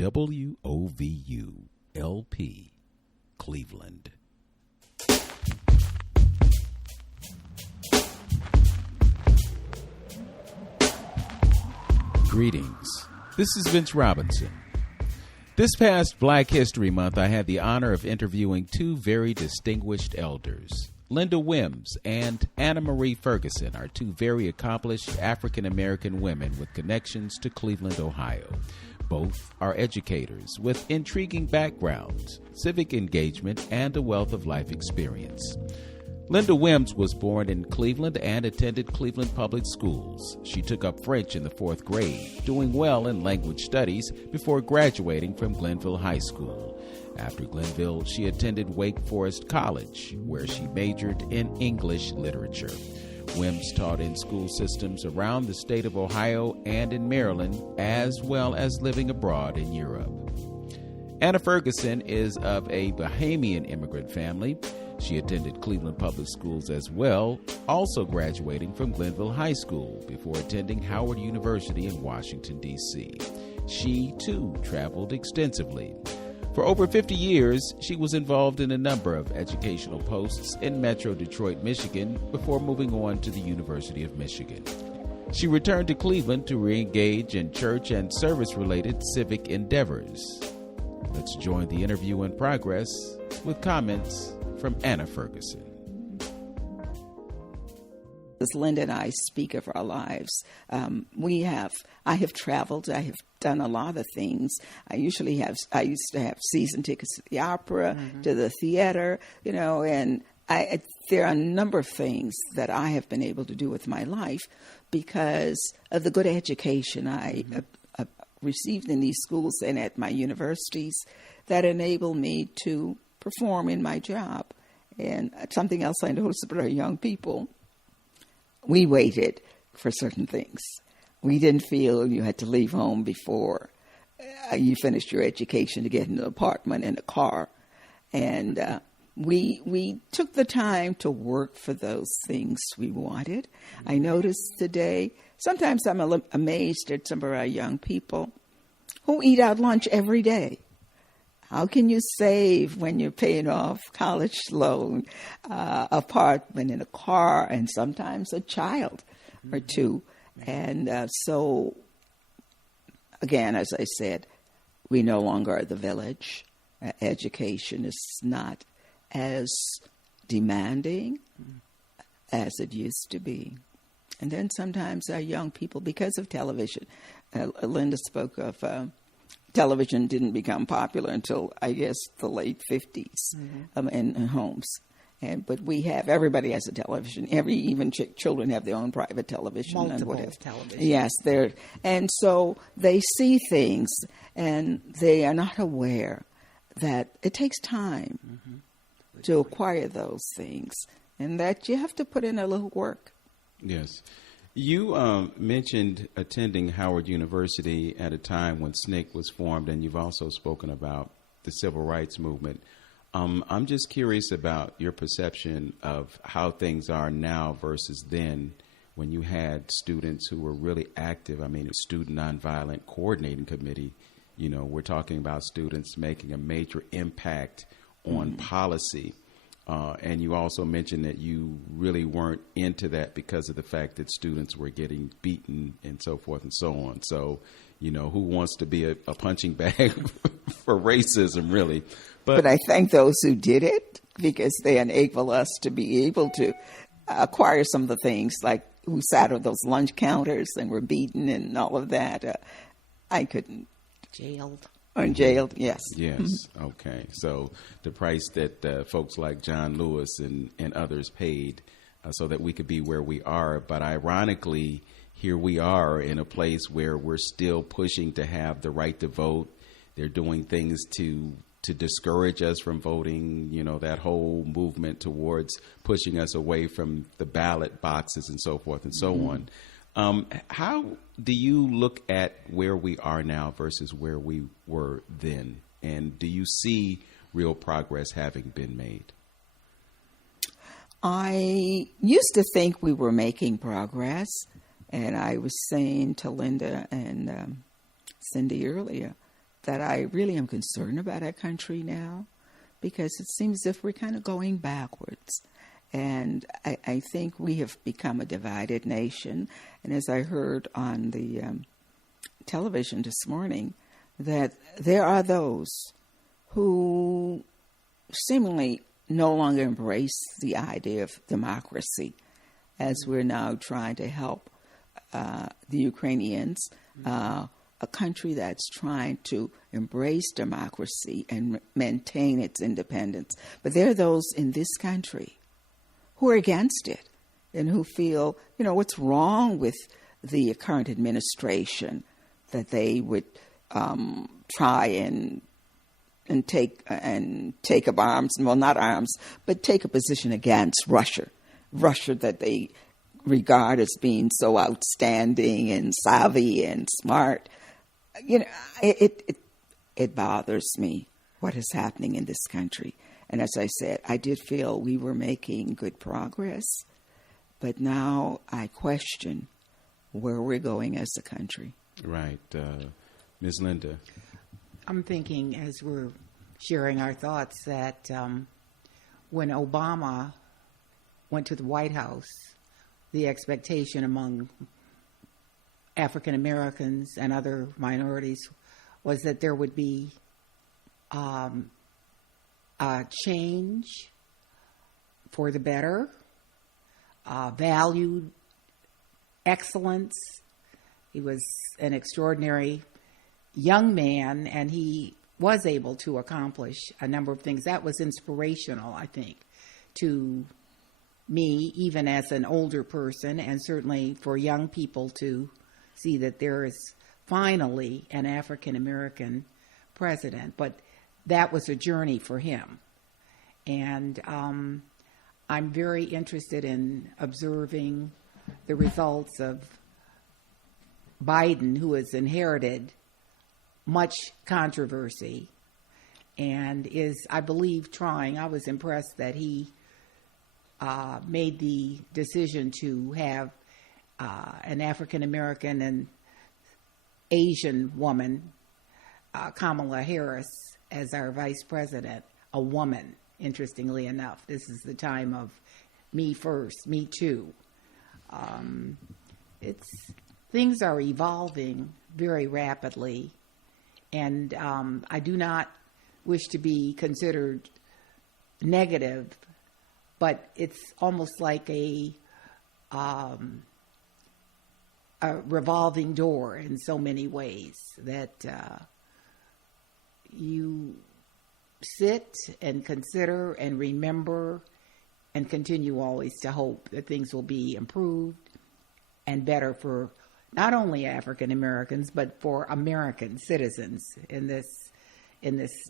WOVU LP, Cleveland. Greetings. This is Vince Robinson. This past Black History Month, I had the honor of interviewing two very distinguished elders. Linda Wims and Anna Marie Ferguson are two very accomplished African-American women with connections to Cleveland, Ohio. Both are educators with intriguing backgrounds, civic engagement, and a wealth of life experience. Linda Wims was born in Cleveland and attended Cleveland Public Schools. She took up French in the 4th grade, doing well in language studies before graduating from Glenville High School. After Glenville, she attended Wake Forest College, where she majored in English literature. Wims taught in school systems around the state of Ohio and in Maryland, as well as living abroad in Europe. Anna Ferguson is of a Bahamian immigrant family. She attended Cleveland Public Schools as well, also graduating from Glenville High School before attending Howard University in Washington, D.C. She, too, traveled extensively. For over 50 years, she was involved in a number of educational posts in Metro Detroit, Michigan, before moving on to the University of Michigan. She returned to Cleveland to re-engage in church and service-related civic endeavors. Let's join the interview in progress with comments from Anna Ferguson. As Linda and I speak of our lives, I have traveled, I have done a lot of things. I used to have season tickets to the opera, to the theater, and there are a number of things that I have been able to do with my life because of the good education I received in these schools and at my universities that enable me to perform in my job. And something else I noticed about our young people, we waited for certain things. We didn't feel you had to leave home before you finished your education to get in an apartment and a car. And we took the time to work for those things we wanted. I noticed today, sometimes I'm amazed at some of our young people who eat out lunch every day. How can you save when you're paying off college loan, apartment and a car, and sometimes a child or two? And so, again, as I said, we no longer are the village. Education is not as demanding as it used to be. And then sometimes our young people, because of television, Linda spoke of television didn't become popular until, I guess, the late 50s in homes. But everybody has a television. Even children have their own private television. Multiple and whatever. television. Yes, and so they see things, and they are not aware that it takes time to acquire those things, and that you have to put in a little work. Yes. You mentioned attending Howard University at a time when SNCC was formed, and you've also spoken about the civil rights movement. I'm just curious about your perception of how things are now versus then when you had students who were really active. I mean, a Student Nonviolent Coordinating Committee, we're talking about students making a major impact on policy. And you also mentioned that you really weren't into that because of the fact that students were getting beaten and so forth and so on. So, who wants to be a punching bag for racism, really? But I thank those who did it because they enable us to be able to acquire some of the things, like who sat on those lunch counters and were beaten and all of that. I couldn't. Jailed. Jailed, yes. Yes, okay. So the price that folks like John Lewis and others paid so that we could be where we are. But ironically, here we are in a place where we're still pushing to have the right to vote. They're doing things to discourage us from voting, that whole movement towards pushing us away from the ballot boxes and so forth and so on. How do you look at where we are now versus where we were then? And do you see real progress having been made? I used to think we were making progress, and I was saying to Linda and Cindy earlier that I really am concerned about our country now, because it seems as if we're kind of going backwards. And I think we have become a divided nation. And as I heard on the television this morning, that there are those who seemingly no longer embrace the idea of democracy, as we're now trying to help the Ukrainians, a country that's trying to embrace democracy and maintain its independence. But there are those in this country who are against it and who feel, what's wrong with the current administration, that they would try and take up arms, well, not arms, but take a position against Russia that they regard as being so outstanding and savvy and smart. It bothers me what is happening in this country. And as I said, I did feel we were making good progress, but now I question where we're going as a country. Right. Ms. Linda. I'm thinking, as we're sharing our thoughts, that when Obama went to the White House, the expectation among African Americans and other minorities was that there would be a change for the better, valued excellence. He was an extraordinary young man, and he was able to accomplish a number of things. That was inspirational, I think, to me, even as an older person, and certainly for young people to see that there is finally an African American president. But that was a journey for him. And I'm very interested in observing the results of Biden, who has inherited much controversy and is, I believe, trying. I was impressed that he made the decision to have an African American and Asian woman, Kamala Harris, as our vice president, a woman, interestingly enough. This is the time of me first, me too. Things are evolving very rapidly, and I do not wish to be considered negative, but it's almost like a revolving door in so many ways, that you sit and consider and remember and continue always to hope that things will be improved and better for not only African Americans, but for American citizens in this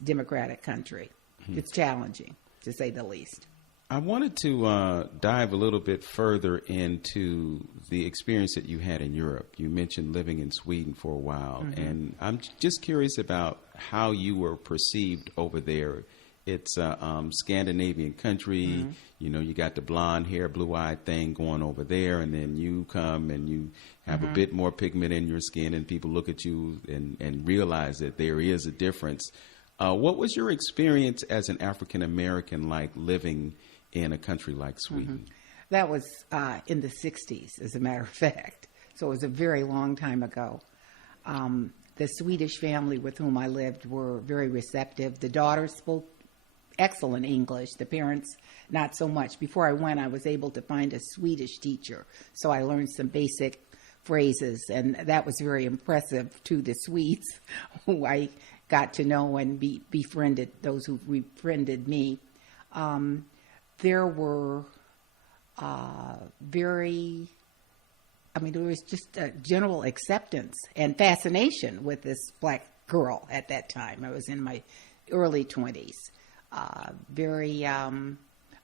democratic country. Mm-hmm. It's challenging, to say the least. I wanted to dive a little bit further into the experience that you had in Europe. You mentioned living in Sweden for a while, mm-hmm. and I'm just curious about how you were perceived over there. It's a Scandinavian country. Mm-hmm. You got the blonde hair, blue-eyed thing going over there, and then you come and you have mm-hmm. a bit more pigment in your skin, and people look at you and realize that there is a difference. What was your experience as an African American like living in a country like Sweden? Mm-hmm. That was in the 60s, as a matter of fact. So it was a very long time ago. The Swedish family with whom I lived were very receptive. The daughters spoke excellent English. The parents, not so much. Before I went, I was able to find a Swedish teacher. So I learned some basic phrases, and that was very impressive to the Swedes, who I got to know and befriended, those who befriended me. There were there was just a general acceptance and fascination with this black girl at that time. I was in my early 20s.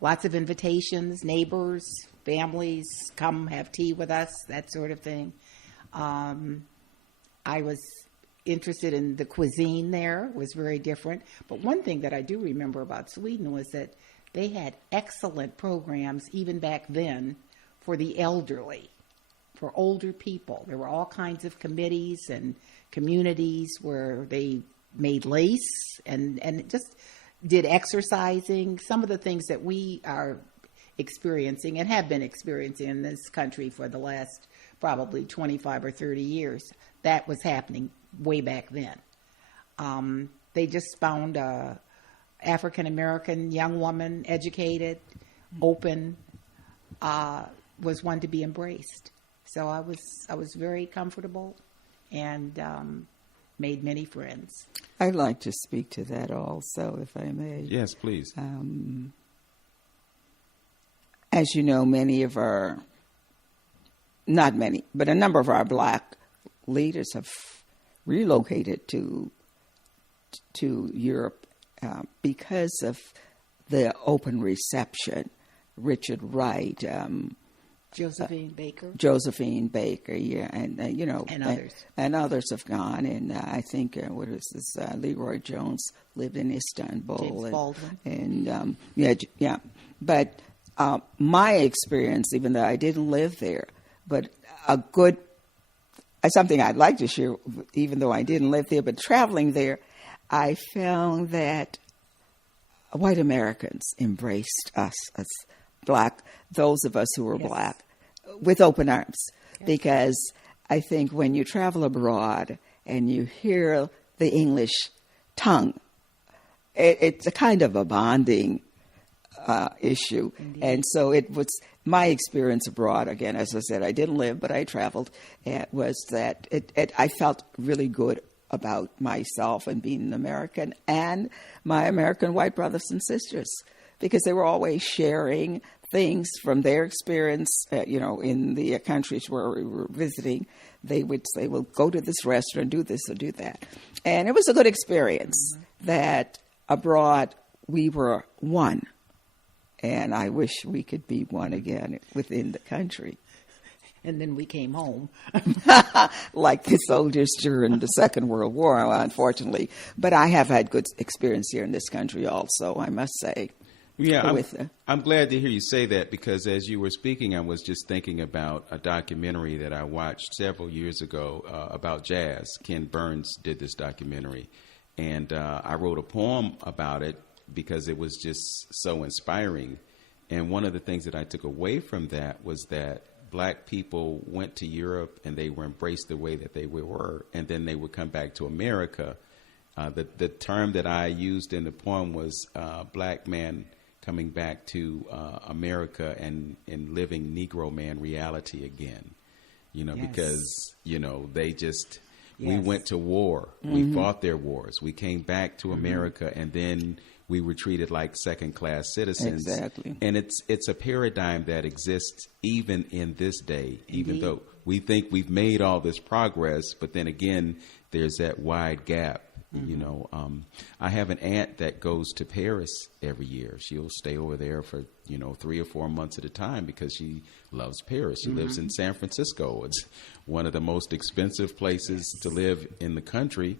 Lots of invitations, neighbors, families, come have tea with us, that sort of thing. I was interested in the cuisine there. It was very different. But one thing that I do remember about Sweden was that they had excellent programs, even back then, for the elderly, for older people. There were all kinds of committees and communities where they made lace and just did exercising. Some of the things that we are experiencing and have been experiencing in this country for the last probably 25 or 30 years, that was happening way back then. They just found a African-American young woman, educated, open, was one to be embraced. So I was very comfortable and made many friends. I'd like to speak to that also, if I may. Yes, please. As you know, not many, but a number of our black leaders have relocated to Europe because of the open reception. Richard Wright, Josephine Baker, yeah, and and others, and others have gone. And I think what is this? Leroy Jones lived in Istanbul. James Baldwin, and yeah. But my experience, even though I didn't live there, but something I'd like to share, even though I didn't live there, but traveling there, I found that white Americans embraced us as black, those of us who were yes. black, with open arms. Yes. Because I think when you travel abroad and you hear the English tongue, it's a kind of a bonding issue. Indeed. And so it was my experience abroad. Again, as I said, I didn't live, but I traveled. Was that I felt really good about myself and being an American and my American white brothers and sisters, because they were always sharing things from their experience, in the countries where we were visiting. They would say, well, go to this restaurant, do this or do that. And it was a good experience that abroad we were one. And I wish we could be one again within the country. And then we came home. Like the soldiers during the Second World War, unfortunately. But I have had good experience here in this country also, I must say. Yeah, I'm glad to hear you say that, because as you were speaking, I was just thinking about a documentary that I watched several years ago about jazz. Ken Burns did this documentary, and I wrote a poem about it because it was just so inspiring. And one of the things that I took away from that was that black people went to Europe and they were embraced the way that they were, and then they would come back to America. The term that I used in the poem was black man coming back to America and living Negro man reality again, yes. Because, they just, yes. We went to war. Mm-hmm. We fought their wars. We came back to America, and then we were treated like second-class citizens. Exactly. And it's a paradigm that exists even in this day, even though we think we've made all this progress, but then again, there's that wide gap. Mm-hmm. I have an aunt that goes to Paris every year. She'll stay over there for, 3 or 4 months at a time because she loves Paris. She lives in San Francisco. It's one of the most expensive places to live in the country.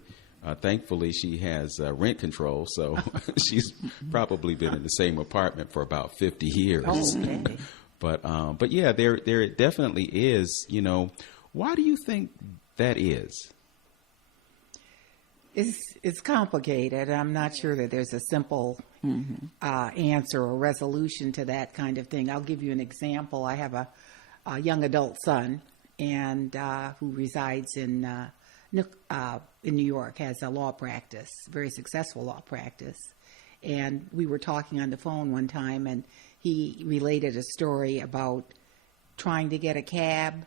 Thankfully, she has rent control, so she's probably been in the same apartment for about 50 years. Okay. But yeah, there definitely is. Why do you think that is? It's complicated. I'm not sure that there's a simple answer or resolution to that kind of thing. I'll give you an example. I have a young adult son, and who resides in New York, has a law practice, very successful law practice. And we were talking on the phone one time, and he related a story about trying to get a cab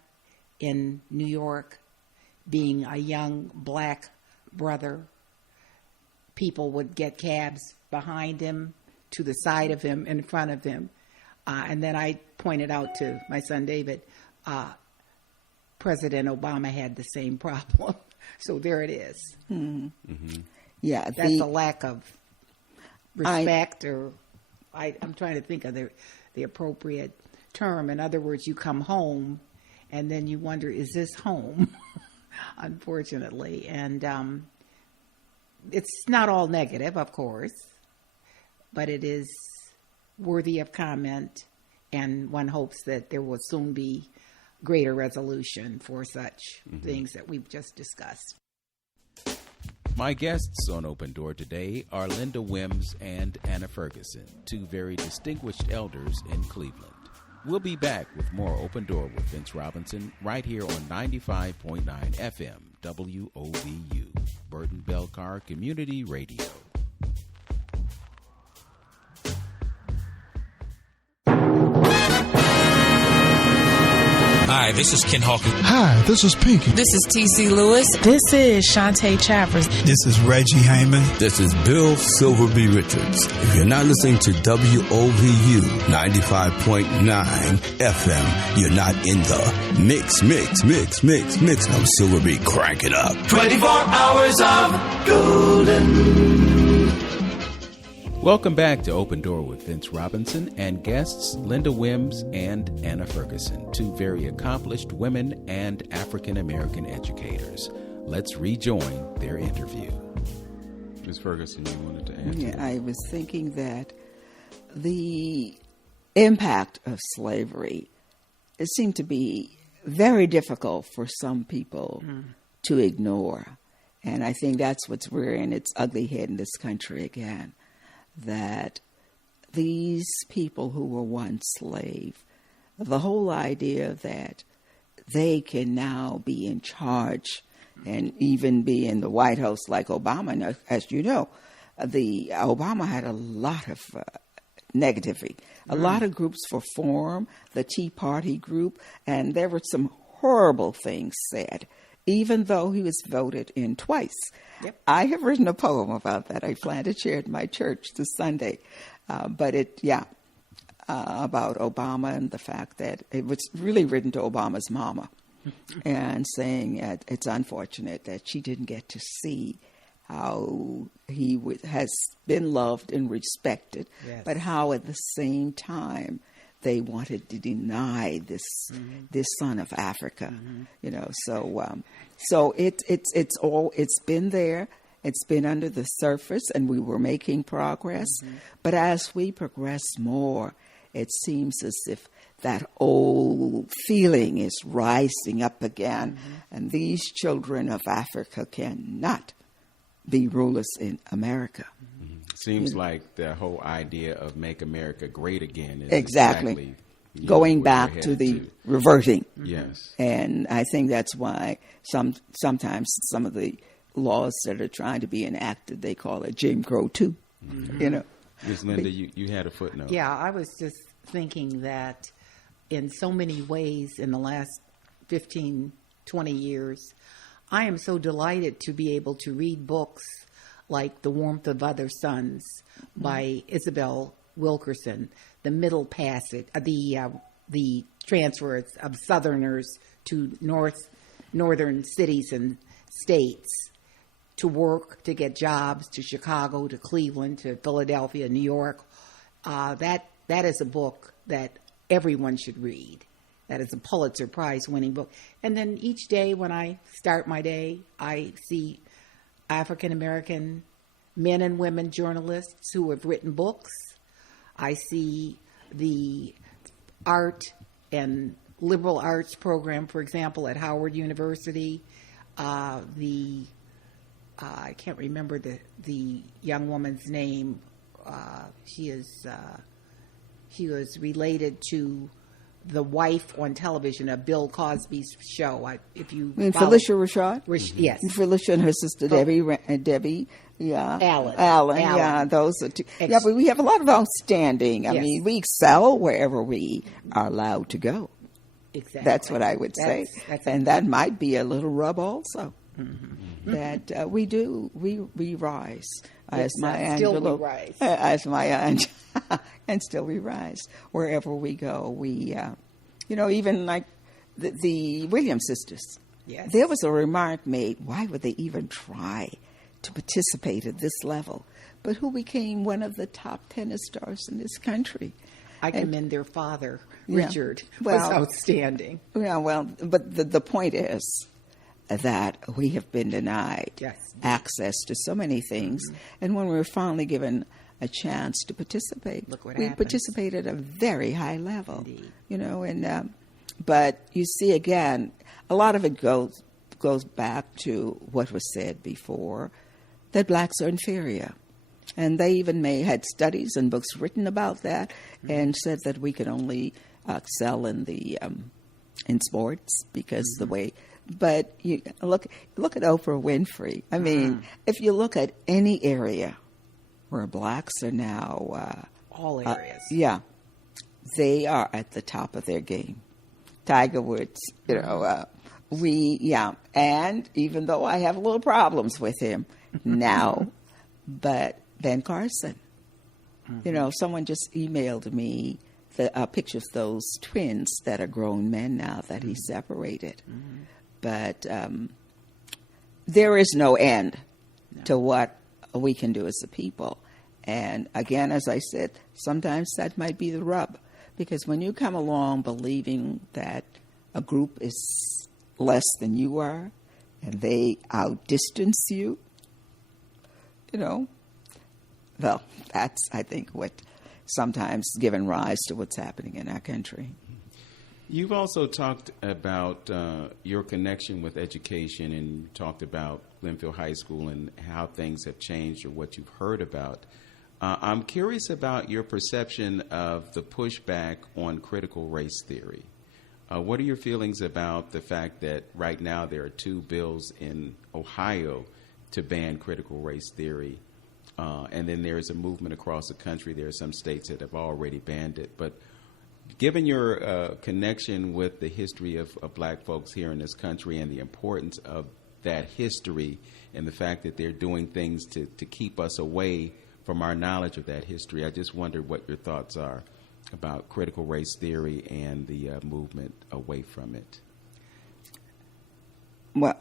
in New York, being a young black brother. People would get cabs behind him, to the side of him, in front of him. And then I pointed out to my son David, President Obama had the same problem. So there it is. Mm-hmm. Mm-hmm. Yeah, that's a lack of respect, I'm trying to think of the appropriate term. In other words, you come home, and then you wonder, is this home? Unfortunately, and it's not all negative, of course, but it is worthy of comment, and one hopes that there will soon be greater resolution for such things that we've just discussed. My guests on Open Door today are Linda Wims and Anna Ferguson, two very distinguished elders in Cleveland. We'll be back with more Open Door with Vince Robinson right here on 95.9 FM WOVU, Burton Belcar Community Radio. Hi, this is Ken Hawkins. Hi, this is Pinky. This is T.C. Lewis. This is Shantae Chapter. This is Reggie Hayman. This is Bill Silverby Richards. If you're not listening to WOVU 95.9 FM, you're not in the mix. I'm Silverby, crank it up. 24 hours of golden. Welcome back to Open Door with Vince Robinson and guests Linda Wims and Anna Ferguson, two very accomplished women and African-American educators. Let's rejoin their interview. Ms. Ferguson, you wanted to add? Yeah, I was thinking that the impact of slavery, it seemed to be very difficult for some people to ignore. And I think that's what's rearing its ugly head in this country again. That these people who were once slaves, the whole idea that they can now be in charge and even be in the White House like Obama. And as you know, Obama had a lot of negativity. A lot of groups were formed, the Tea Party group, and there were some horrible things said, even though he was voted in twice. Yep. I have written a poem about that. I plan to share it in my church this Sunday. About Obama and the fact that it was really written to Obama's mama and saying it's unfortunate that she didn't get to see how he has been loved and respected, but how at the same time they wanted to deny this son of Africa, So it's been there. It's been under the surface, and we were making progress. But as we progress more, it seems as if that old feeling is rising up again, and these children of Africa cannot be rulers in America. Seems like the whole idea of make America great again is exactly going back to the reverting. Yes. And I think that's why sometimes some of the laws that are trying to be enacted, they call it Jim Crow too. Ms. Linda, you had a footnote. Yeah, I was just thinking that in so many ways in the last 15, 20 years, I am so delighted to be able to read books like The Warmth of Other Suns by Isabel Wilkerson, The Middle Passage, the transfers of Southerners to northern cities and states to work, to get jobs, to Chicago, to Cleveland, to Philadelphia, New York. That is a book that everyone should read. That is a Pulitzer Prize winning book. And then each day when I start my day, I see African American men and women journalists who have written books. I see the art and liberal arts program, for example, at Howard University. I can't remember the young woman's name. She was related to the wife on television of Bill Cosby's show. Felicia Rashad? Yes. Felicia and her sister Debbie. Yeah. Allen. Yeah, those are two. Yeah, but we have a lot of outstanding. I mean, we excel wherever we are allowed to go. Exactly. That's what I would say. And that might be a little rub also. That we rise. As Maya Angelou, and still we rise wherever we go. We, even like the Williams sisters. Yes. There was a remark made, why would they even try to participate at this level? But who became one of the top tennis stars in this country? I commend their father, Richard, was outstanding. Yeah, well, but the point is that we have been denied access to so many things. And when we were finally given a chance to participate, we participated at a very high level. Indeed. But you see, again, a lot of it goes back to what was said before. that blacks are inferior. And they even had studies and books written about that, and said that we could only excel in the in sports because the way. But you look at Oprah Winfrey. I mean, if you look at any area where blacks are now all areas, they are at the top of their game. Tiger Woods, and even though I have little problems with him now, but Ben Carson, someone just emailed me a picture of those twins that are grown men now that he separated. But there is no end to what we can do as a people. And again, as I said, sometimes that might be the rub. Because when you come along believing that a group is less than you are and they outdistance you, well, that's, I think, what sometimes given rise to what's happening in our country. You've also talked about your connection with education, and you talked about Glenville High School and how things have changed or what you've heard about. I'm curious about your perception of the pushback on critical race theory. What are your feelings about the fact that right now there are 2 bills in Ohio to ban critical race theory, and then there is a movement across the country? There are some states that have already banned it. But given your connection with the history of black folks here in this country and the importance of that history and the fact that they're doing things to keep us away from our knowledge of that history, I just wonder what your thoughts are about critical race theory and the movement away from it. Well,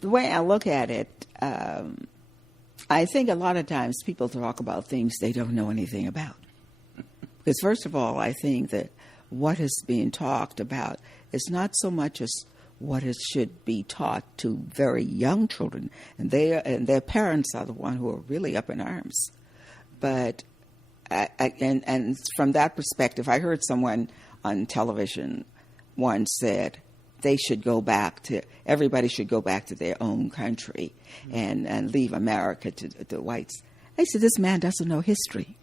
the way I look at it, I think a lot of times people talk about things they don't know anything about. Because first of all, I think that what is being talked about is not so much as what it should be taught to very young children, and their parents are the ones who are really up in arms. But and from that perspective, I heard someone on television once said everybody should go back to their own country and leave America to the whites. I said, this man doesn't know history.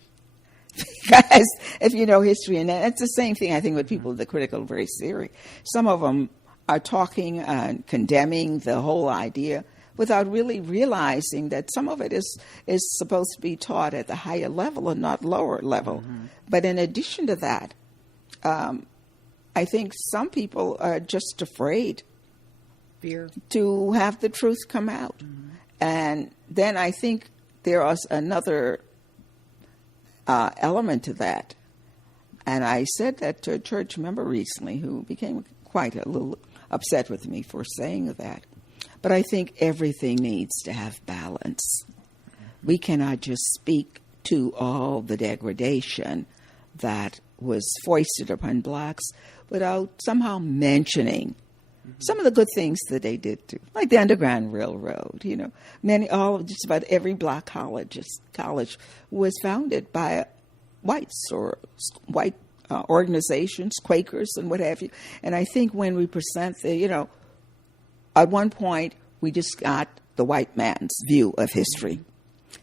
Because if you know history, and it's the same thing I think with people with the critical race theory, some of them are talking and condemning the whole idea without really realizing that some of it is supposed to be taught at the higher level and not lower level. But in addition to that, I think some people are just afraid to have the truth come out. And then I think there is another element to that. And I said that to a church member recently who became quite a little upset with me for saying that. But I think everything needs to have balance. We cannot just speak to all the degradation that was foisted upon blacks without somehow mentioning some of the good things that they did too, like the Underground Railroad. Just about every black college was founded by whites or white organizations, Quakers and what have you. And I think when we present at one point we just got the white man's view of history.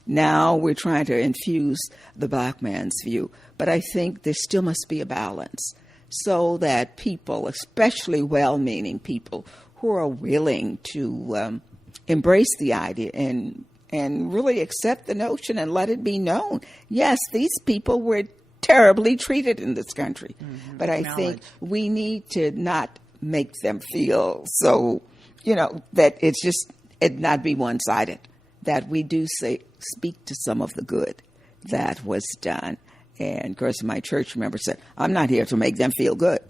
Now we're trying to infuse the black man's view. But I think there still must be a balance so that people, especially well-meaning people, who are willing to embrace the idea and really accept the notion and let it be known. Yes, these people were terribly treated in this country. But I think we need to not make them feel so, that it not be one-sided, that we do speak to some of the good that was done. And of course, my church member said, I'm not here to make them feel good.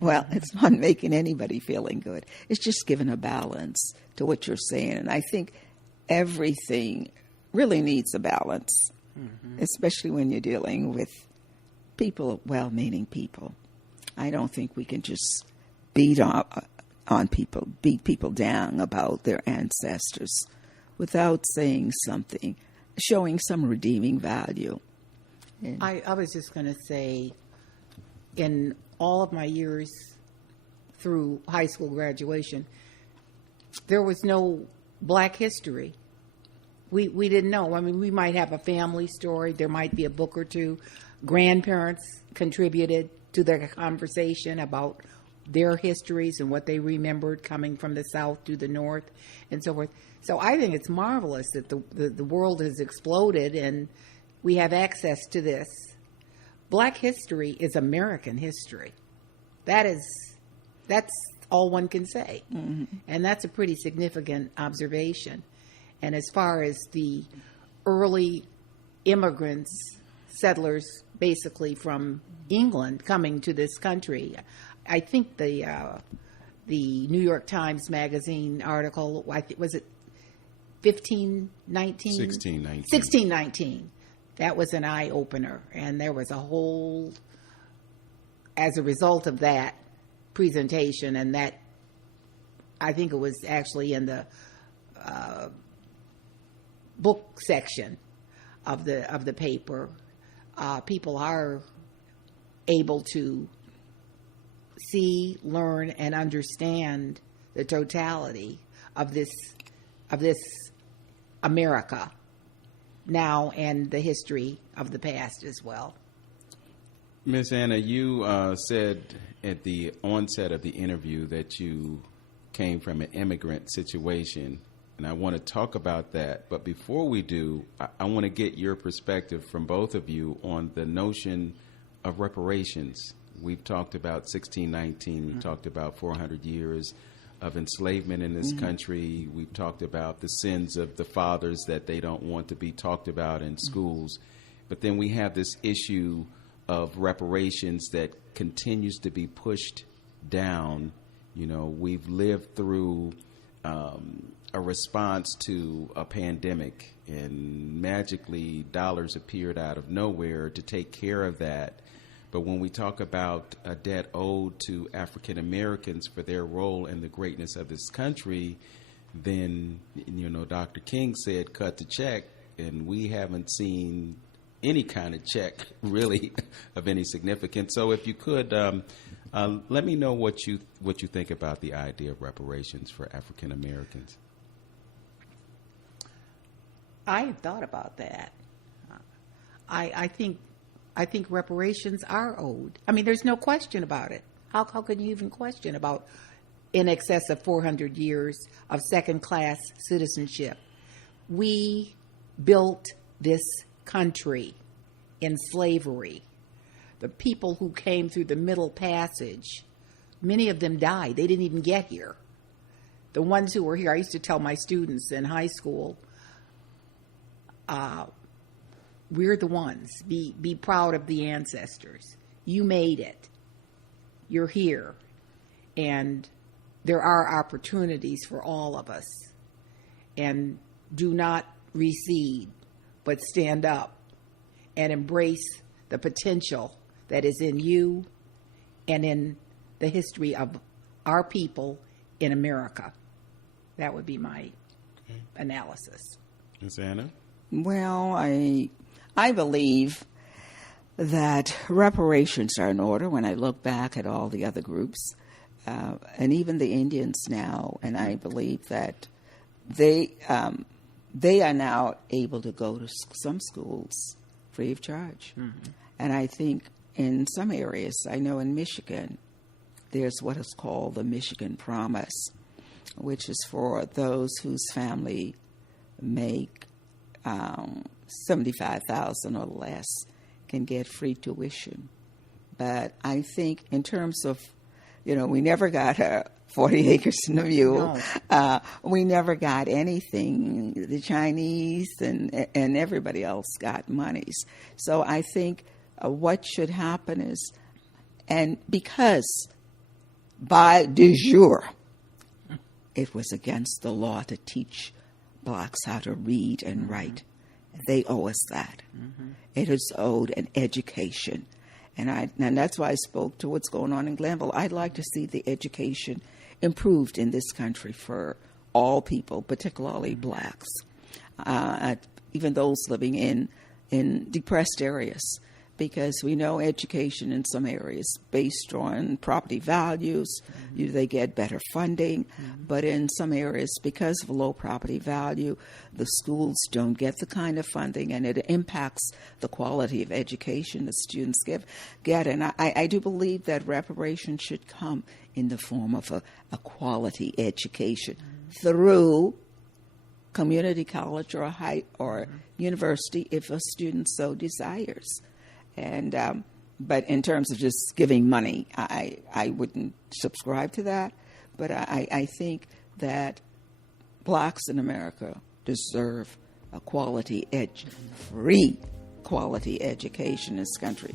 Well, it's not making anybody feeling good. It's just giving a balance to what you're saying. And I think everything really needs a balance, especially when you're dealing with people, well-meaning people. I don't think we can just beat people down about their ancestors without saying something, showing some redeeming value. I was just going to say, in all of my years through high school graduation, there was no Black history. We didn't know. I mean, we might have a family story. There might be a book or two. Grandparents contributed to the conversation about their histories and what they remembered coming from the South to the North and so forth. So I think it's marvelous that the world has exploded and we have access to this. Black history is American history. That's all one can say. Mm-hmm. And that's a pretty significant observation. And as far as the early immigrants, settlers basically from England coming to this country, I think the New York Times Magazine article, was it 1519? 1619. 1619. That was an eye-opener. And there was a whole, as a result of that presentation, and that, I think it was actually in the book section of the paper, people are able to see, learn, and understand the totality of this America now and the history of the past as well. Miss Anna, you said at the onset of the interview that you came from an immigrant situation, and I want to talk about that. But before we do, I want to get your perspective from both of you on the notion of reparations. We've talked about 1619. We've talked about 400 years of enslavement in this country. We've talked about the sins of the fathers that they don't want to be talked about in schools. But then we have this issue of reparations that continues to be pushed down. You know, we've lived through a response to a pandemic, and magically dollars appeared out of nowhere to take care of that. But when we talk about a debt owed to African Americans for their role in the greatness of this country, then, you know, Dr. King said cut the check, and we haven't seen any kind of check really of any significance. So if you could let me know what you think about the idea of reparations for African Americans. I have thought about that. I think reparations are owed. I mean, there's no question about it. How can you even question about in excess of 400 years of second-class citizenship? We built this country in slavery. The people who came through the Middle Passage, many of them died. They didn't even get here. The ones who were here, I used to tell my students in high school, we're the ones. Be proud of the ancestors. You made it. You're here. And there are opportunities for all of us. And do not recede, but stand up and embrace the potential that is in you and in the history of our people in America. That would be my analysis. Ms. Anna? Well, I believe that reparations are in order when I look back at all the other groups, and even the Indians now, and I believe that they are now able to go to some schools free of charge. Mm-hmm. And I think in some areas, I know in Michigan, there's what is called the Michigan Promise, which is for those whose family make $75,000 or less can get free tuition. But I think in terms of, you know, we never got 40 acres and a mule. No. We never got anything. The Chinese and everybody else got monies. So I think what should happen is, and because by de jure, it was against the law to teach blacks how to read and write. They owe us that. Mm-hmm. It is owed an education. And that's why I spoke to what's going on in Glenville. I'd like to see the education improved in this country for all people, particularly blacks, even those living in depressed areas. because we know education in some areas based on property values, they get better funding, but in some areas, because of low property value, the schools don't get the kind of funding, and it impacts the quality of education that students get. And I do believe that reparations should come in the form of a quality education through community college or or university if a student so desires. And but in terms of just giving money, I wouldn't subscribe to that. But I think that blacks in America deserve a free quality education in this country.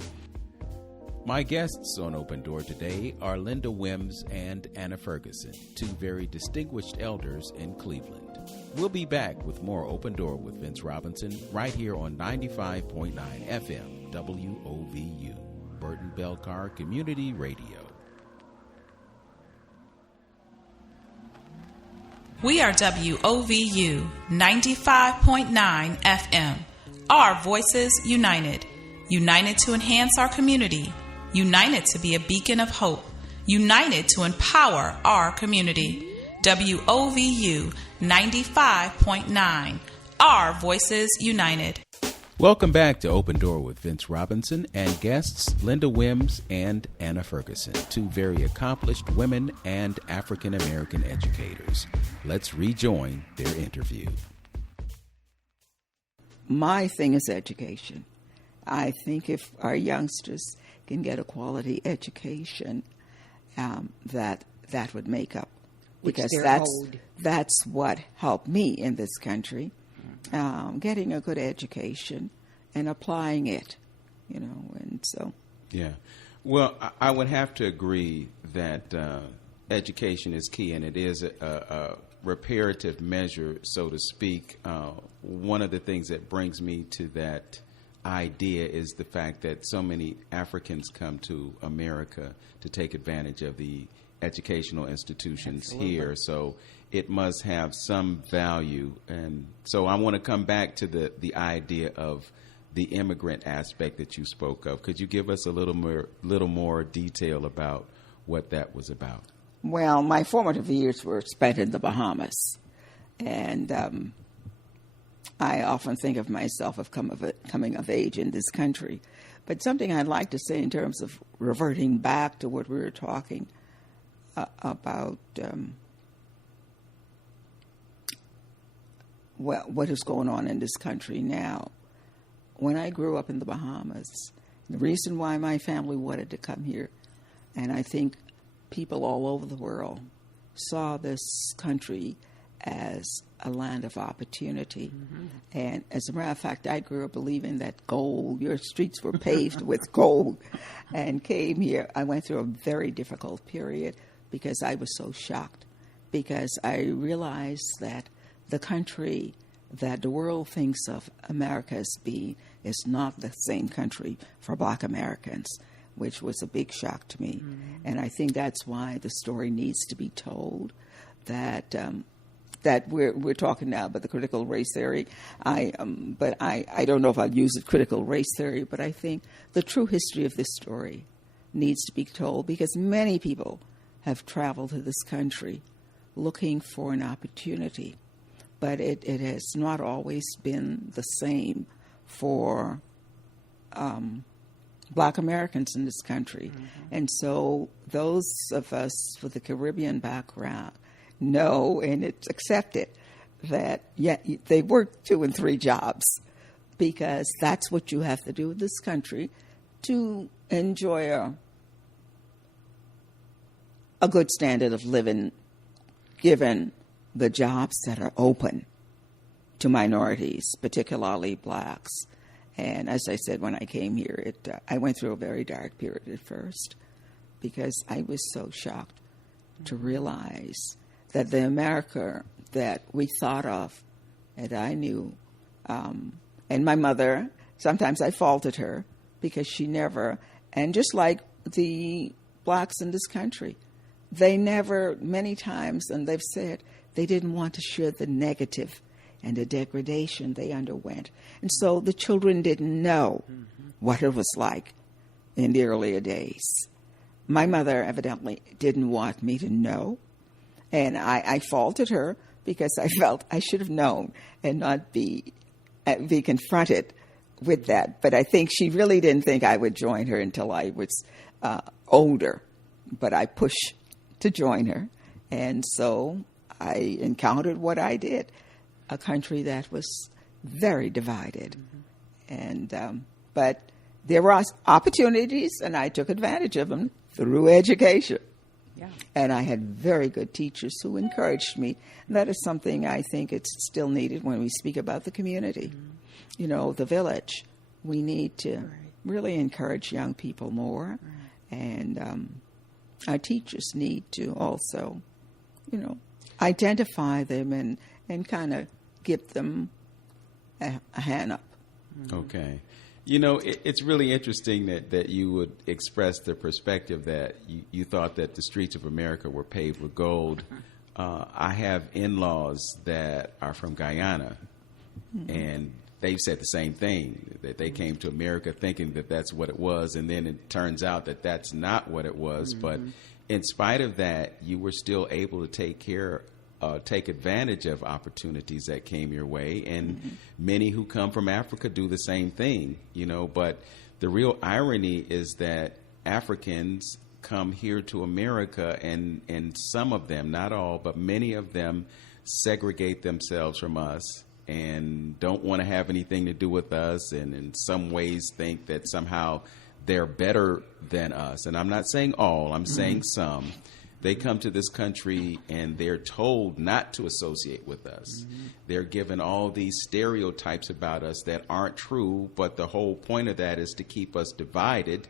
My guests on Open Door today are Linda Wims and Anna Ferguson, two very distinguished elders in Cleveland. We'll be back with more Open Door with Vince Robinson right here on 95.9 FM WOVU, Burton Belcar Community Radio. We are WOVU 95.9 FM. Our voices united. United to enhance our community. United to be a beacon of hope. United to empower our community. WOVU 95.9. Our voices united. Welcome back to Open Door with Vince Robinson and guests Linda Wims and Anna Ferguson, two very accomplished women and African American educators. Let's rejoin their interview. My thing is education. I think if our youngsters can get a quality education, that would make up. Because that's what helped me in this country, getting a good education and applying it, and so. Yeah. Well, I would have to agree that education is key, and it is a reparative measure, so to speak. One of the things that brings me to that idea is the fact that so many Africans come to America to take advantage of the educational institutions here, so it must have some value. And so I want to come back to the idea of the immigrant aspect that you spoke of. Could you give us a little more detail about what that was about? Well, my formative years were spent in the Bahamas, and I often think of myself as coming of age in this country. But something I'd like to say in terms of reverting back to what we were talking about what is going on in this country now. When I grew up in the Bahamas, the reason why my family wanted to come here, and I think people all over the world saw this country as a land of opportunity. And as a matter of fact, I grew up believing that your streets were paved with gold, and came here. I went through a very difficult period because I was so shocked, because I realized that the country that the world thinks of America as being is not the same country for Black Americans, which was a big shock to me. And I think that's why the story needs to be told, that we're talking now about the critical race theory. But I don't know if I'd use it, critical race theory, but I think the true history of this story needs to be told, because many people have traveled to this country looking for an opportunity, but it has not always been the same for Black Americans in this country. And so those of us with a Caribbean background know, and it's accepted, that they work 2 and 3 jobs, because that's what you have to do in this country to enjoy a good standard of living, given the jobs that are open to minorities, particularly blacks. And as I said, when I came here, I went through a very dark period at first, because I was so shocked to realize that the America that we thought of, and I knew, and my mother, sometimes I faulted her because she never, and just like the blacks in this country, they never, many times, and they've said, they didn't want to share the negative and the degradation they underwent. And so the children didn't know what it was like in the earlier days. My mother evidently didn't want me to know, and I faulted her because I felt I should have known and not be confronted with that. But I think she really didn't think I would join her until I was older. But I pushed to join her, and so I encountered what I did, a country that was very divided. And but there were opportunities, and I took advantage of them through education. Yeah. And I had very good teachers who encouraged me. And that is something I think it's still needed when we speak about the community. You know, the village. We need to really encourage young people more. And our teachers need to also, you know, identify them and kind of give them a hand up. Okay. You know, it's really interesting that you would express the perspective that you thought that the streets of America were paved with gold. I have in-laws that are from Guyana, and they've said the same thing, that they came to America thinking that that's what it was, and then it turns out that that's not what it was. But in spite of that, you were still able to take advantage of opportunities that came your way, and many who come from Africa do the same thing, you know. But the real irony is that Africans come here to America, and some of them, not all, but many of them segregate themselves from us and don't want to have anything to do with us, and in some ways think that somehow they're better than us. And I'm not saying all, I'm saying some. They come to this country and they're told not to associate with us. They're given all these stereotypes about us that aren't true, but the whole point of that is to keep us divided.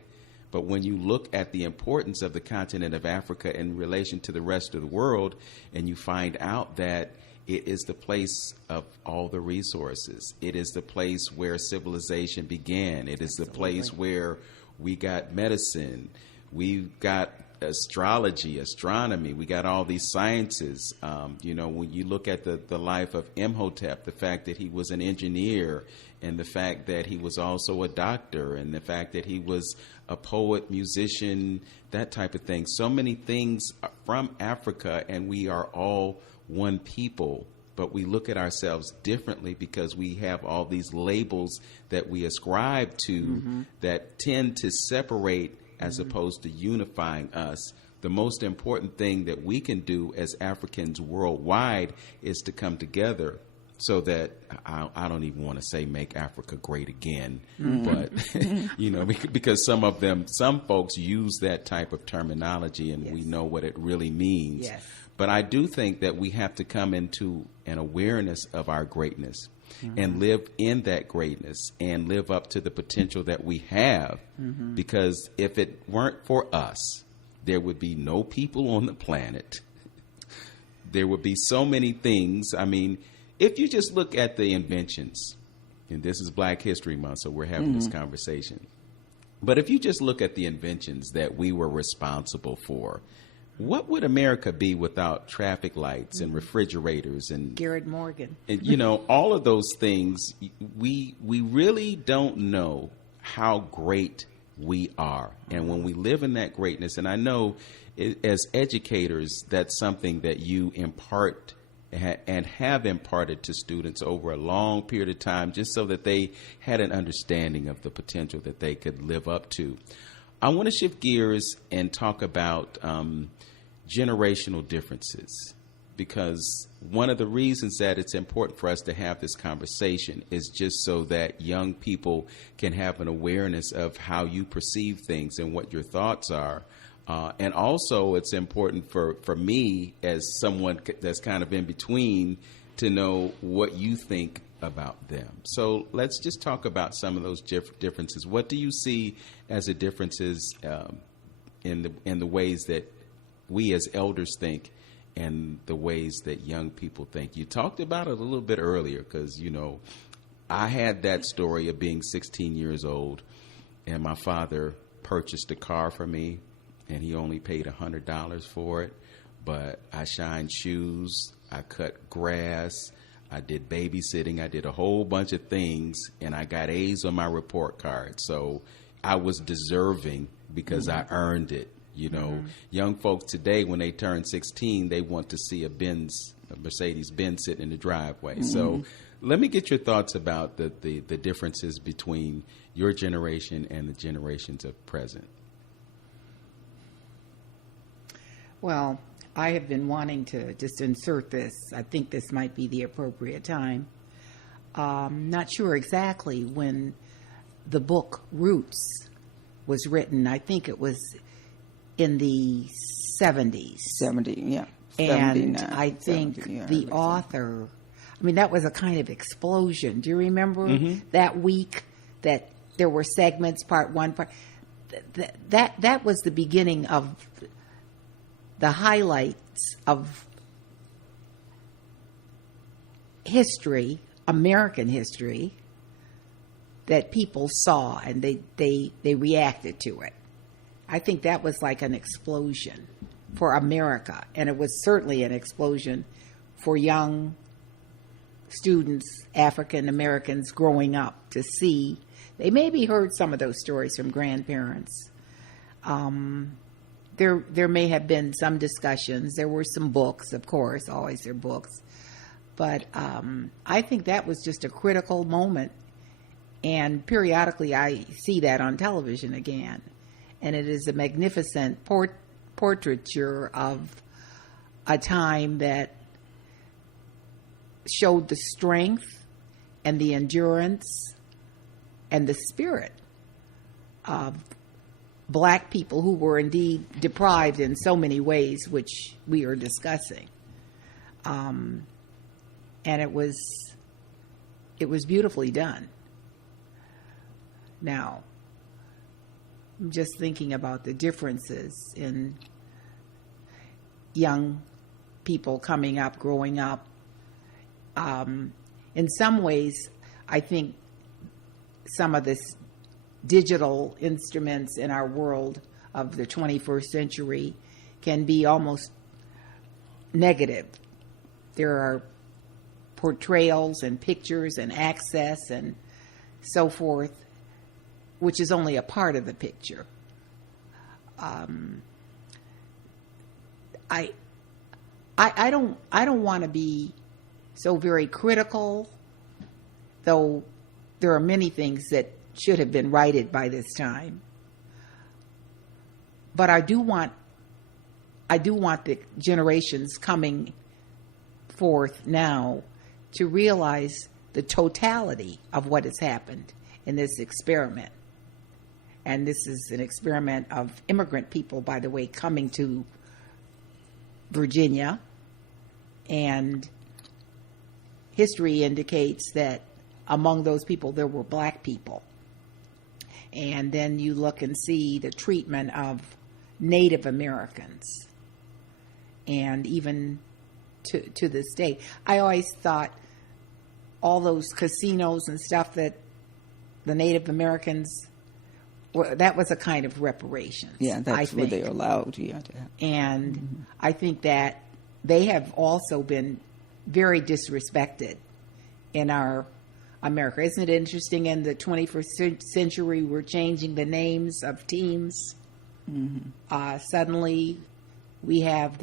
But when you look at the importance of the continent of Africa in relation to the rest of the world, and you find out that it is the place of all the resources. It is the place where civilization began. It is the place where we got medicine. We've got astrology, astronomy. We got all these sciences. You know, when you look at the life of Imhotep, the fact that he was an engineer, and the fact that he was also a doctor, and the fact that he was a poet, musician, that type of thing. So many things from Africa, and we are all one people, but we look at ourselves differently because we have all these labels that we ascribe to that tend to separate as opposed to unifying us. The most important thing that we can do as Africans worldwide is to come together, so that I don't even want to say make Africa great again, but you know, because some folks use that type of terminology, and we know what it really means. Yes. But I do think that we have to come into an awareness of our greatness and live in that greatness and live up to the potential that we have. Because if it weren't for us, there would be no people on the planet. There would be so many things. I mean, if you just look at the inventions, and this is Black History Month, so we're having this conversation. But if you just look at the inventions that we were responsible for, what would America be without traffic lights and refrigerators and Garrett Morgan? And, you know, all of those things, we really don't know how great we are. And when we live in that greatness, and I know as educators, that's something that you impart and have imparted to students over a long period of time, just so that they had an understanding of the potential that they could live up to. I want to shift gears and talk about generational differences, because one of the reasons that it's important for us to have this conversation is just so that young people can have an awareness of how you perceive things and what your thoughts are. And also it's important for me as someone that's kind of in between to know what you think about them. So let's just talk about some of those differences. What do you see as the differences in the ways that we as elders think and the ways that young people think? You talked about it a little bit earlier, because, you know, I had that story of being 16 years old, and my father purchased a car for me, and he only paid $100 for it. But I shined shoes, I cut grass, I did babysitting. I did a whole bunch of things, and I got A's on my report card. So I was deserving because I earned it. You know, young folks today, when they turn 16, they want to see a Mercedes-Benz sitting in the driveway. So let me get your thoughts about the differences between your generation and the generations of present. Well, I have been wanting to just insert this. I think this might be the appropriate time. Not sure exactly when the book Roots was written. I think it was in the 70s. 70, yeah. And I think 70, yeah, the author, I mean, that was a kind of explosion. Do you remember that week that there were segments, part one, part... That was the beginning of the highlights of history, American history, that people saw and they reacted to it. I think that was like an explosion for America, and it was certainly an explosion for young students, African Americans growing up to see. They maybe heard some of those stories from grandparents. There may have been some discussions. There were some books, of course, always there are books. But I think that was just a critical moment. And periodically I see that on television again. And it is a magnificent portraiture of a time that showed the strength and the endurance and the spirit of Black people who were indeed deprived in so many ways, which we are discussing. And it was beautifully done. Now, I'm just thinking about the differences in young people coming up, growing up. In some ways, I think some of this digital instruments in our world of the 21st century can be almost negative. There are portrayals and pictures and access and so forth, which is only a part of the picture. I don't want to be so very critical, though there are many things that should have been righted by this time. But I do want the generations coming forth now to realize the totality of what has happened in this experiment. And this is an experiment of immigrant people, by the way, coming to Virginia. And history indicates that among those people, there were Black people. And then you look and see the treatment of Native Americans. And even to this day, I always thought all those casinos and stuff that the Native Americans, that was a kind of reparations. Yeah, that's what they're allowed to have. And I think that they have also been very disrespected in our America. Isn't it interesting, in the 21st century, we're changing the names of teams. Suddenly, we have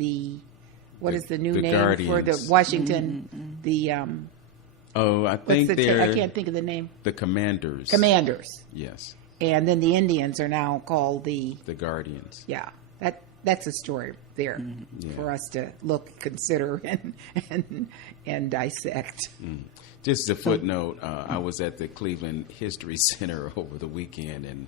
what is the new name Guardians. for the Washington, I think I can't think of the name. The Commanders. Commanders. Yes. And then the Indians are now called the Guardians. Yeah, that's a story there for us to look, consider, and dissect. Just a footnote, I was at the Cleveland History Center over the weekend, and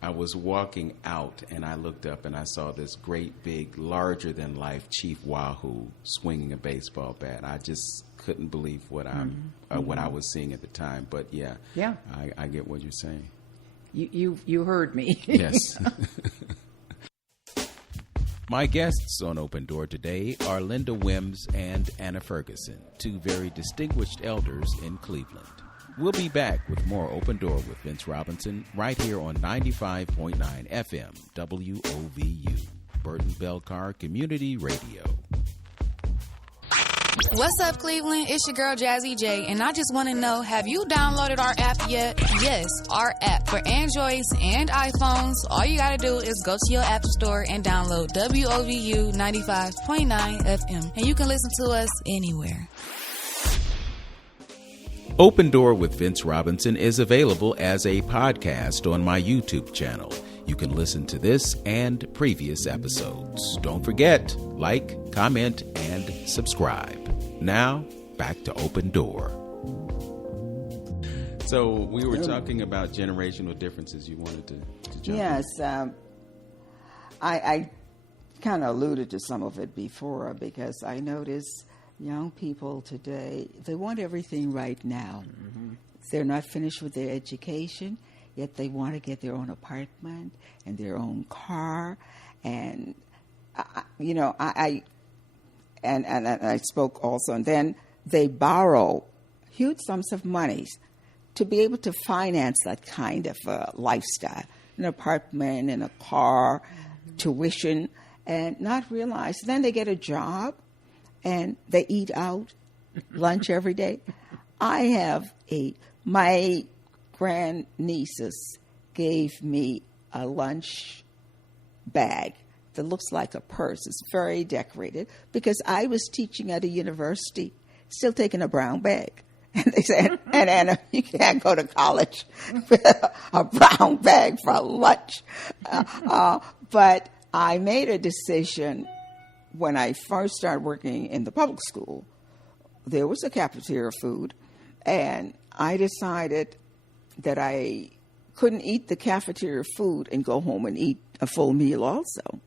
I was walking out, and I looked up, and I saw this great, big, larger-than-life Chief Wahoo swinging a baseball bat. I just couldn't believe what I was seeing at the time. But, yeah. I get what you're saying. You heard me. Yes. My guests on Open Door today are Linda Wims and Anna Ferguson, two very distinguished elders in Cleveland. We'll be back with more Open Door with Vince Robinson right here on 95.9 FM WOVU, Burton Belcar Community Radio. What's up, Cleveland? It's your girl, Jazzy J, and I just want to know, have you downloaded our app yet? Yes, our app for Androids and iPhones. All you got to do is go to your app store and download WOVU 95.9 FM, and you can listen to us anywhere. Open Door with Vince Robinson is available as a podcast on my YouTube channel. You can listen to this and previous episodes. Don't forget, like, comment, and subscribe. Now, back to Open Door. So we were talking about generational differences. You wanted to jump Yes. in. I kind of alluded to some of it before because I notice young people today, they want everything right now. Mm-hmm. They're not finished with their education, yet they want to get their own apartment and their own car. And, I spoke also, and then they borrow huge sums of money to be able to finance that kind of lifestyle, an apartment and a car, tuition, and not realize. Then they get a job and they eat out lunch every day. My grandnieces gave me a lunch bag that looks like a purse. It's very decorated because I was teaching at a university, still taking a brown bag. And they said, and Anna, you can't go to college with a brown bag for lunch. But I made a decision when I first started working in the public school. There was a cafeteria food, and I decided that I couldn't eat the cafeteria food and go home and eat a full meal also.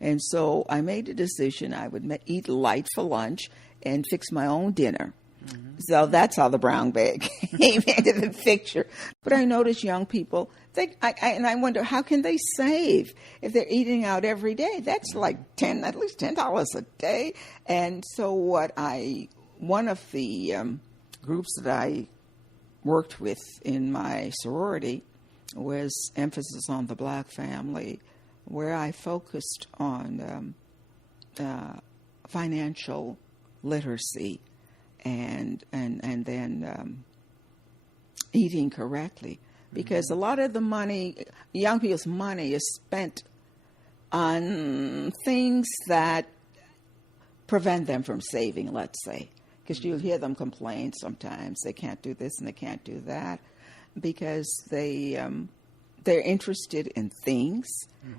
And so I made a decision I would eat light for lunch and fix my own dinner. Mm-hmm. So that's how the brown bag came into the picture. But I notice young people, and I wonder, how can they save if they're eating out every day? That's like at least $10 a day. And so one of the groups that I worked with in my sorority was emphasis on the black family, where I focused on financial literacy and then eating correctly. Because a lot of the money, young people's money, is spent on things that prevent them from saving, let's say. Because you'll hear them complain sometimes they can't do this and they can't do that because they're interested in things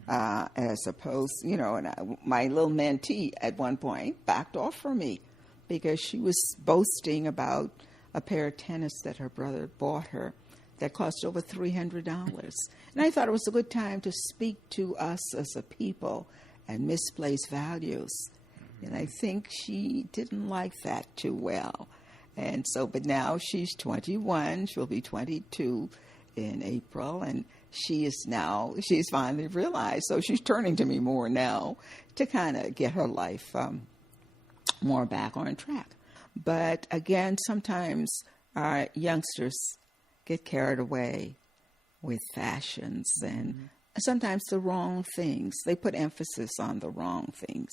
as opposed, and my little mentee at one point backed off from me because she was boasting about a pair of tennis that her brother bought her that cost over $300. And I thought it was a good time to speak to us as a people and misplaced values. And I think she didn't like that too well. And so, but now she's 21, she'll be 22 in April, and she's finally realized, so she's turning to me more now to kind of get her life more back on track. But again, sometimes our youngsters get carried away with fashions and sometimes the wrong things. They put emphasis on the wrong things.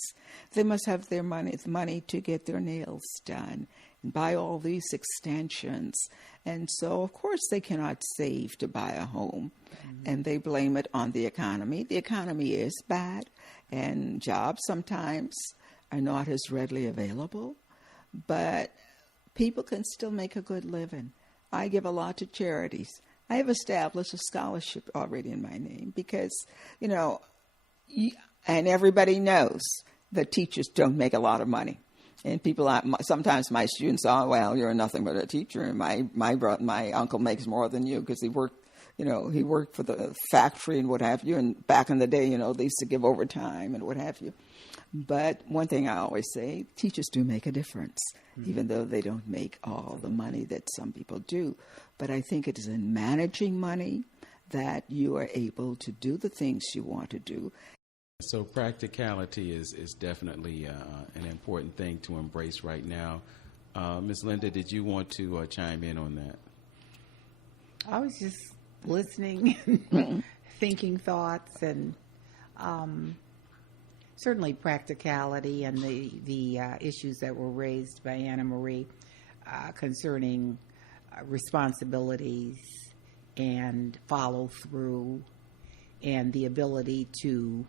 They must have the money to get their nails done and buy all these extensions. And so, of course, they cannot save to buy a home. And they blame it on the economy. The economy is bad, and jobs sometimes are not as readily available. But people can still make a good living. I give a lot to charities. I have established a scholarship already in my name because, and everybody knows that teachers don't make a lot of money. And people, sometimes my students say, oh, well, you're nothing but a teacher. And my uncle makes more than you because he worked for the factory and what have you. And back in the day, they used to give overtime and what have you. But one thing I always say, teachers do make a difference, even though they don't make all the money that some people do. But I think it is in managing money that you are able to do the things you want to do. So practicality is definitely an important thing to embrace right now. Ms. Linda, did you want to chime in on that? I was just listening, thinking thoughts, and certainly practicality and the issues that were raised by Anna Marie concerning responsibilities and follow through and the ability to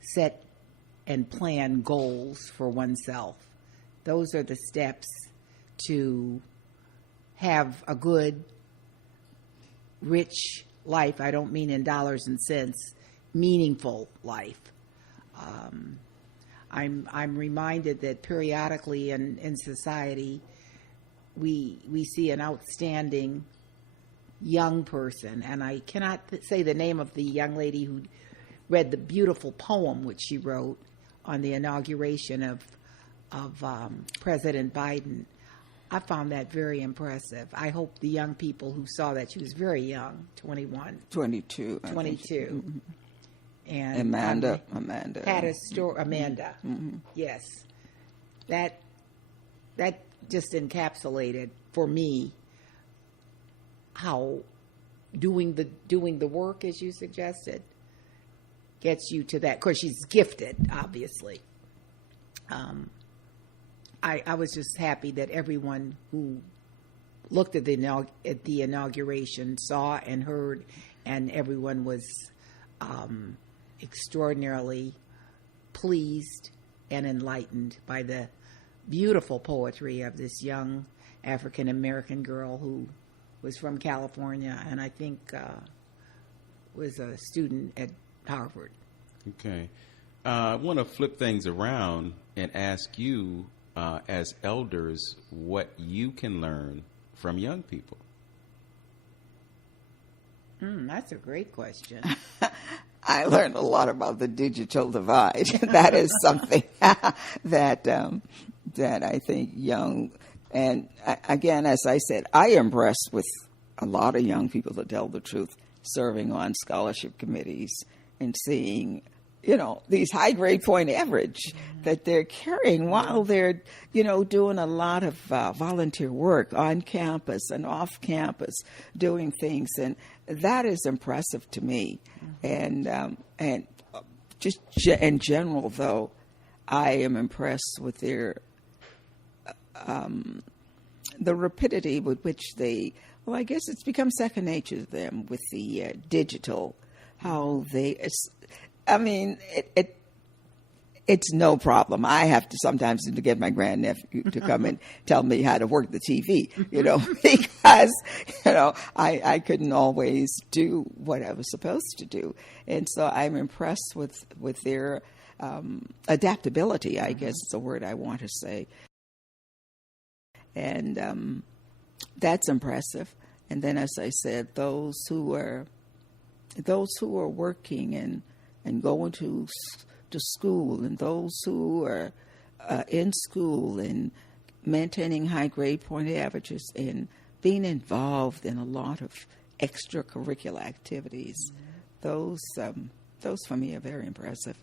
set and plan goals for oneself. Those are the steps to have a good, rich life. I don't mean in dollars and cents, meaningful life. I'm reminded that periodically in society we see an outstanding young person, and I cannot say the name of the young lady who read the beautiful poem which she wrote on the inauguration of President Biden. I found that very impressive. I hope the young people who saw that, she was very young, 21. 22. 22. Mm-hmm. And Amanda. Had a story, Amanda. Mm-hmm. Yes. That just encapsulated for me how doing the work, as you suggested, gets you to that. Of course, she's gifted, obviously. I was just happy that everyone who looked at the inauguration saw and heard, and everyone was extraordinarily pleased and enlightened by the beautiful poetry of this young African-American girl who was from California and I think was a student at Harvard. Okay. I want to flip things around and ask you, as elders, what you can learn from young people. That's a great question. I learned a lot about the digital divide. That is something that I think young, and again, as I said, I am impressed with a lot of young people, to tell the truth, serving on scholarship committees and seeing, these high grade point average that they're carrying while they're, doing a lot of volunteer work on campus and off campus, doing things. And that is impressive to me. And just in general, though, I am impressed with their, the rapidity with which they, well, I guess it's become second nature to them with the digital, how it's no problem. I have to sometimes to get my grandnephew to come and tell me how to work the TV, because, I couldn't always do what I was supposed to do. And so I'm impressed with their adaptability, I guess is the word I want to say. And that's impressive. And then, as I said, those who are working and going to school, and those who are in school and maintaining high grade point averages and being involved in a lot of extracurricular activities, those for me are very impressive.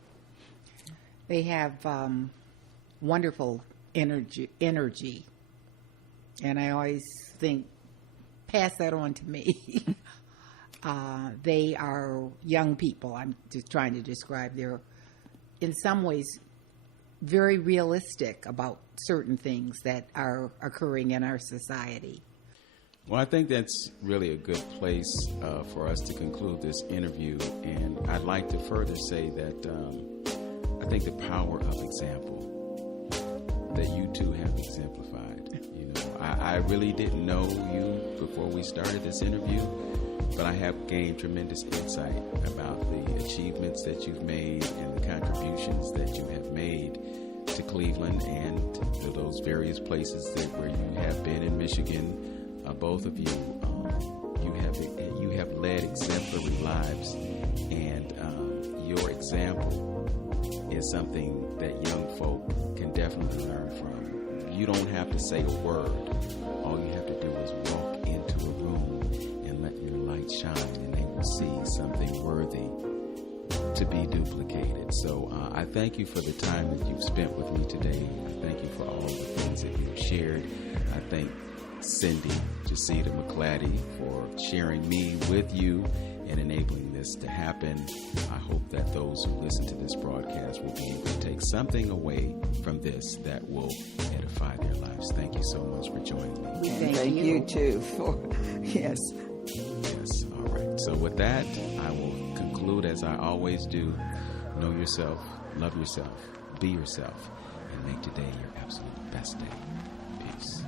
They have wonderful energy, and I always think, pass that on to me. They are young people. I'm just trying to describe. They're, in some ways, very realistic about certain things that are occurring in our society. Well, I think that's really a good place for us to conclude this interview. And I'd like to further say that I think the power of example that you two have exemplified. I really didn't know you before we started this interview, but I have gained tremendous insight about the achievements that you've made and the contributions that you have made to Cleveland and to those various places where you have been in Michigan. Both of you, you have led exemplary lives, and your example is something that young folk can definitely learn from. You don't have to say a word. All you have to do is walk into a room and let your light shine, and they will see something worthy to be duplicated. So I thank you for the time that you've spent with me today. I thank you for all the things that you've shared. I thank Cindy Jacita McClatty for sharing me with you in enabling this to happen. I hope that those who listen to this broadcast will be able to take something away from this that will edify their lives. Thank you so much for joining me. And thank you too for, yes. Yes, all right. So with that, I will conclude as I always do. Know yourself, love yourself, be yourself, and make today your absolute best day. Peace.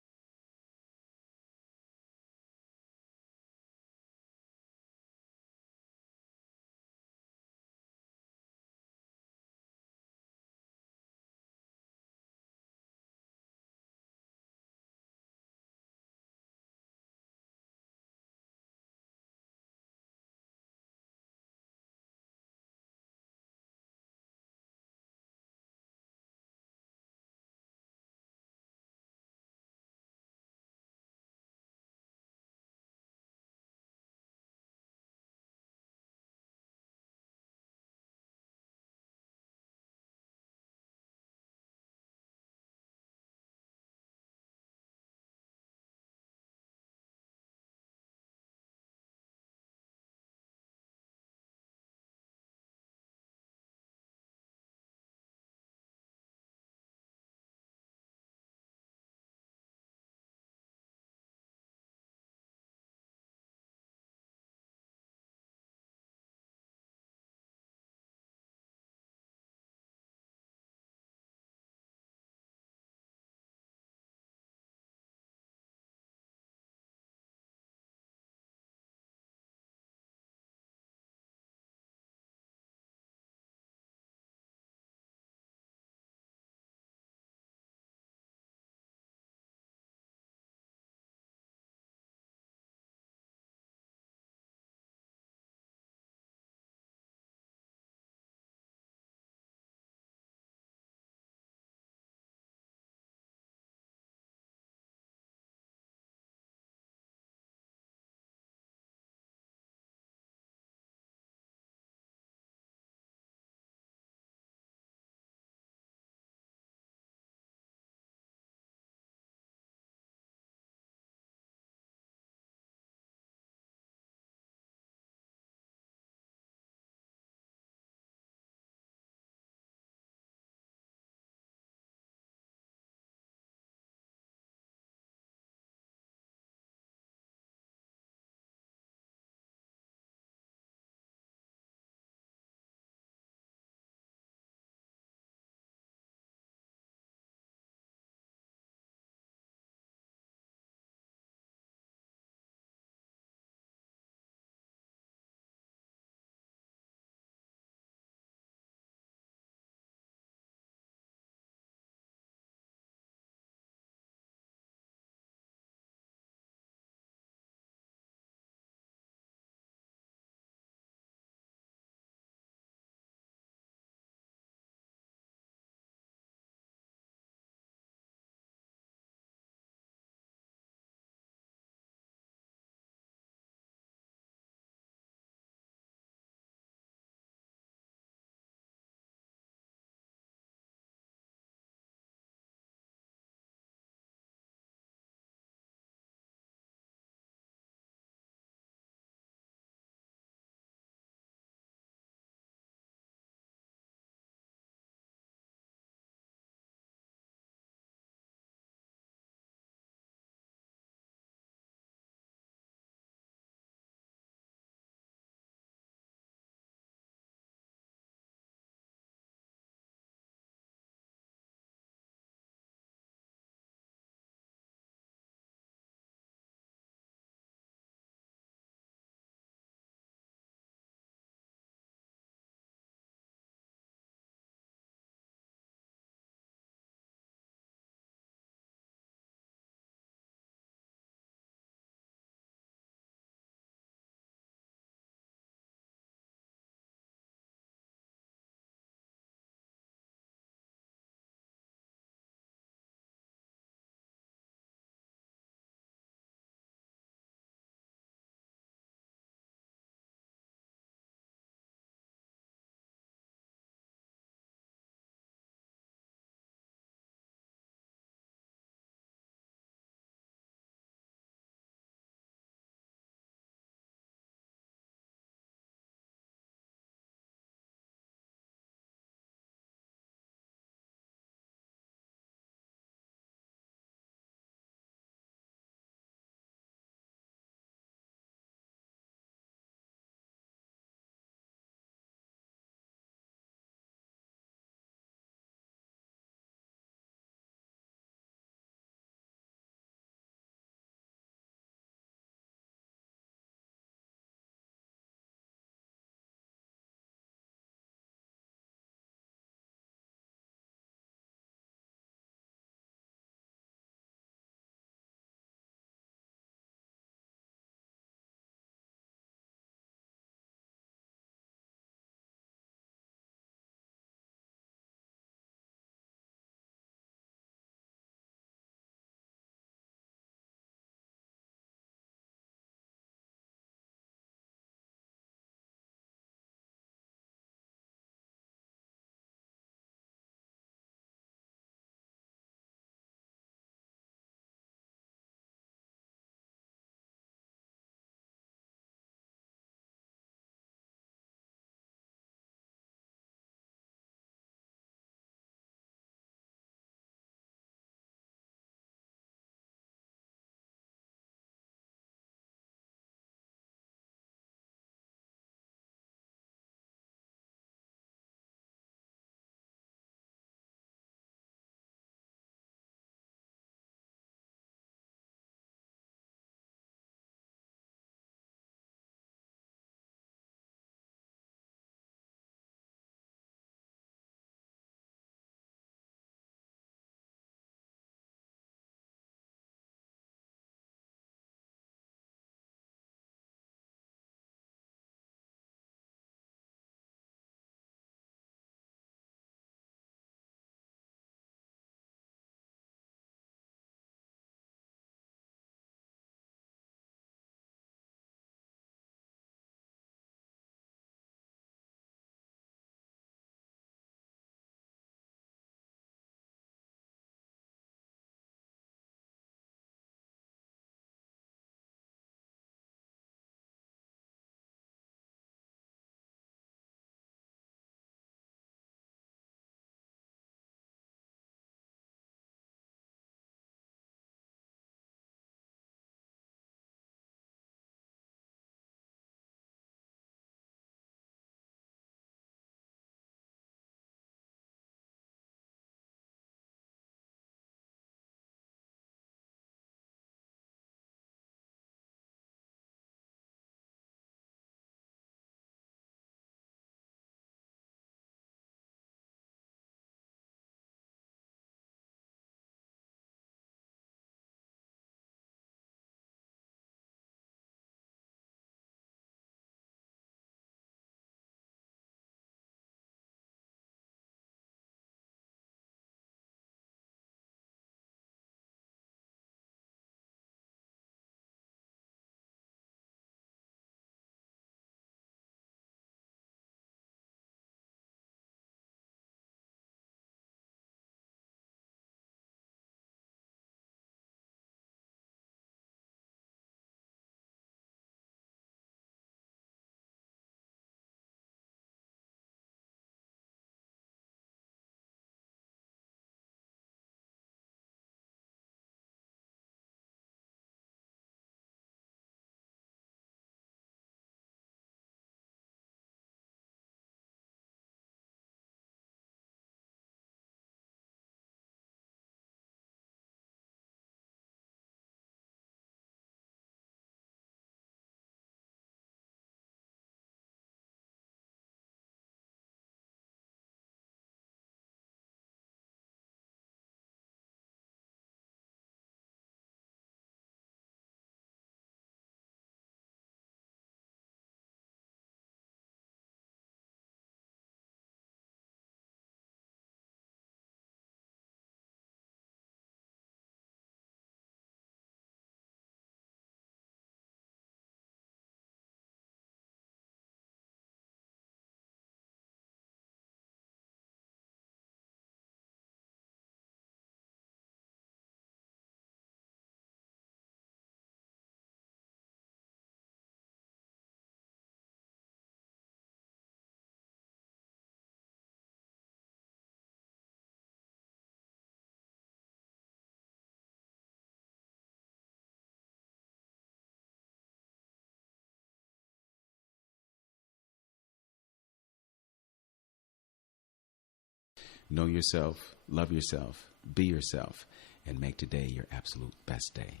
Know yourself, love yourself, be yourself, and make today your absolute best day.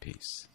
Peace.